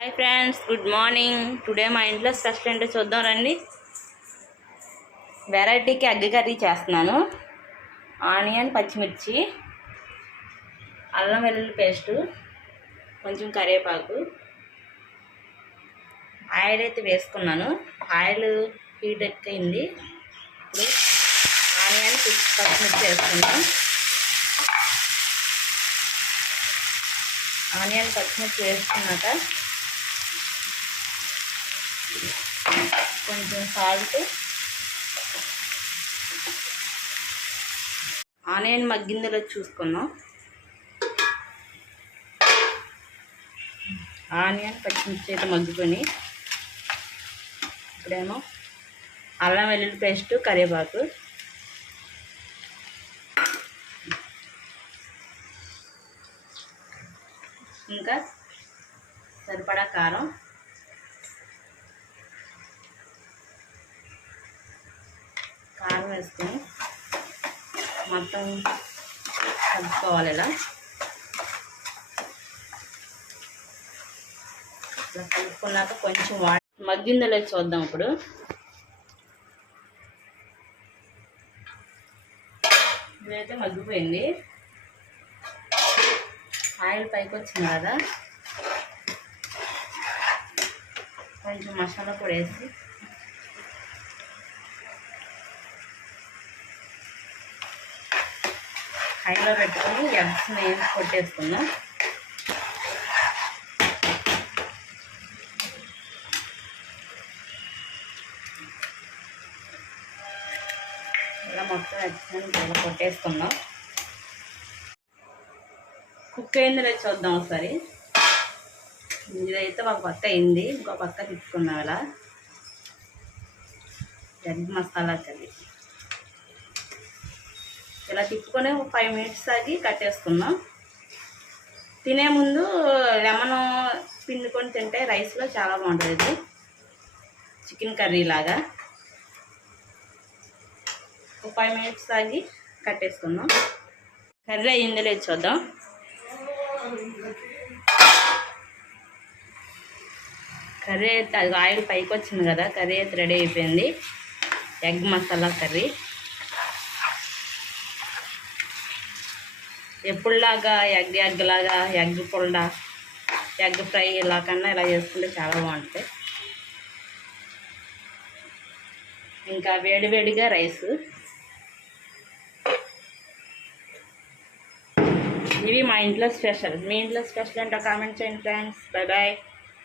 Hi friends, good morning. Today మా ఇంట్లో special ఏంటో చూద్దాం రండి. వెరైటీకి ఎగ్ కర్రీ చేస్తున్నాను. ఆనియన్, పచ్చిమిర్చి, అల్లం వెల్లుల్లి పేస్టు, కొంచెం కరివేపాకు, ఆయిల్ అయితే వేసుకున్నాను. ఆయిల్ హీట్ ఎక్కింది. ఇప్పుడు ఆనియన్, పచ్చిమిర్చి వేసుకున్నాను. ఆనియన్, పచ్చిమిర్చి వేసుకున్నాక కొంచెం సాల్ట్, ఆనియన్ మగ్గిందిలో చూసుకుందాం. ఆనియన్, పచ్చిమిర్చి అయితే మగ్గుకొని ఇప్పుడేమో అల్లం వెల్లుల్లి పేస్ట్, కరివేపాకు, ఇంకా సరిపడా కారం, వేసుకొని మొత్తం కలుపుకోవాలి. ఇలా కలుపుకున్నాక కొంచెం వాటర్ మగ్గిందో లేదు చూద్దాం. ఇప్పుడు ఇదైతే మగ్గిపోయింది. ఆయిల్ పైకి వచ్చింది కదా, కొంచెం మసాలా పొడి వేసి హైలో పెట్టుకొని ఎగ్స్ని కొట్టేసుకుందాం. ఇలా మొత్తం ఎగ్స్ని ఇలా కొట్టేసుకుందాం. కుక్ అయింది లేదు చూద్దాం ఒకసారి. ఇదైతే ఒక పక్క అయింది, ఇంకో పక్క తిప్పుకుందాం. ఇలా ఎగ్ మసాలా కర్రీ ఇలా తిప్పుకొని 5 మినిట్స్ ఆగి కట్టేసుకుందాం. తినే ముందు లెమన్ పిండుకొని తింటే రైస్లో చాలా బాగుంటుంది. ఇది చికెన్ కర్రీ లాగా. 5 మినిట్స్ ఆగి కట్టేసుకుందాం. కర్రీ అయ్యిందో లేదు చూద్దాం. కర్రీ అయితే ఆయిల్ పైకి వచ్చింది కదా, కర్రీ అయితే రెడీ అయిపోయింది. ఎగ్ మసాలా కర్రీ ఎప్పుడులాగా ఎగ్ లాగా, ఎగ్ పుల్డా, ఎగ్ ఫ్రై ఇలా కన్నా ఇలా చేసుకుంటే చాలా బాగుంటుంది. ఇంకా వేడివేడిగా రైసు. ఇవి మా ఇంట్లో స్పెషల్. మీ ఇంట్లో స్పెషల్ ఏంటో కామెంట్ చేయండి ఫ్రెండ్స్. Bye bye.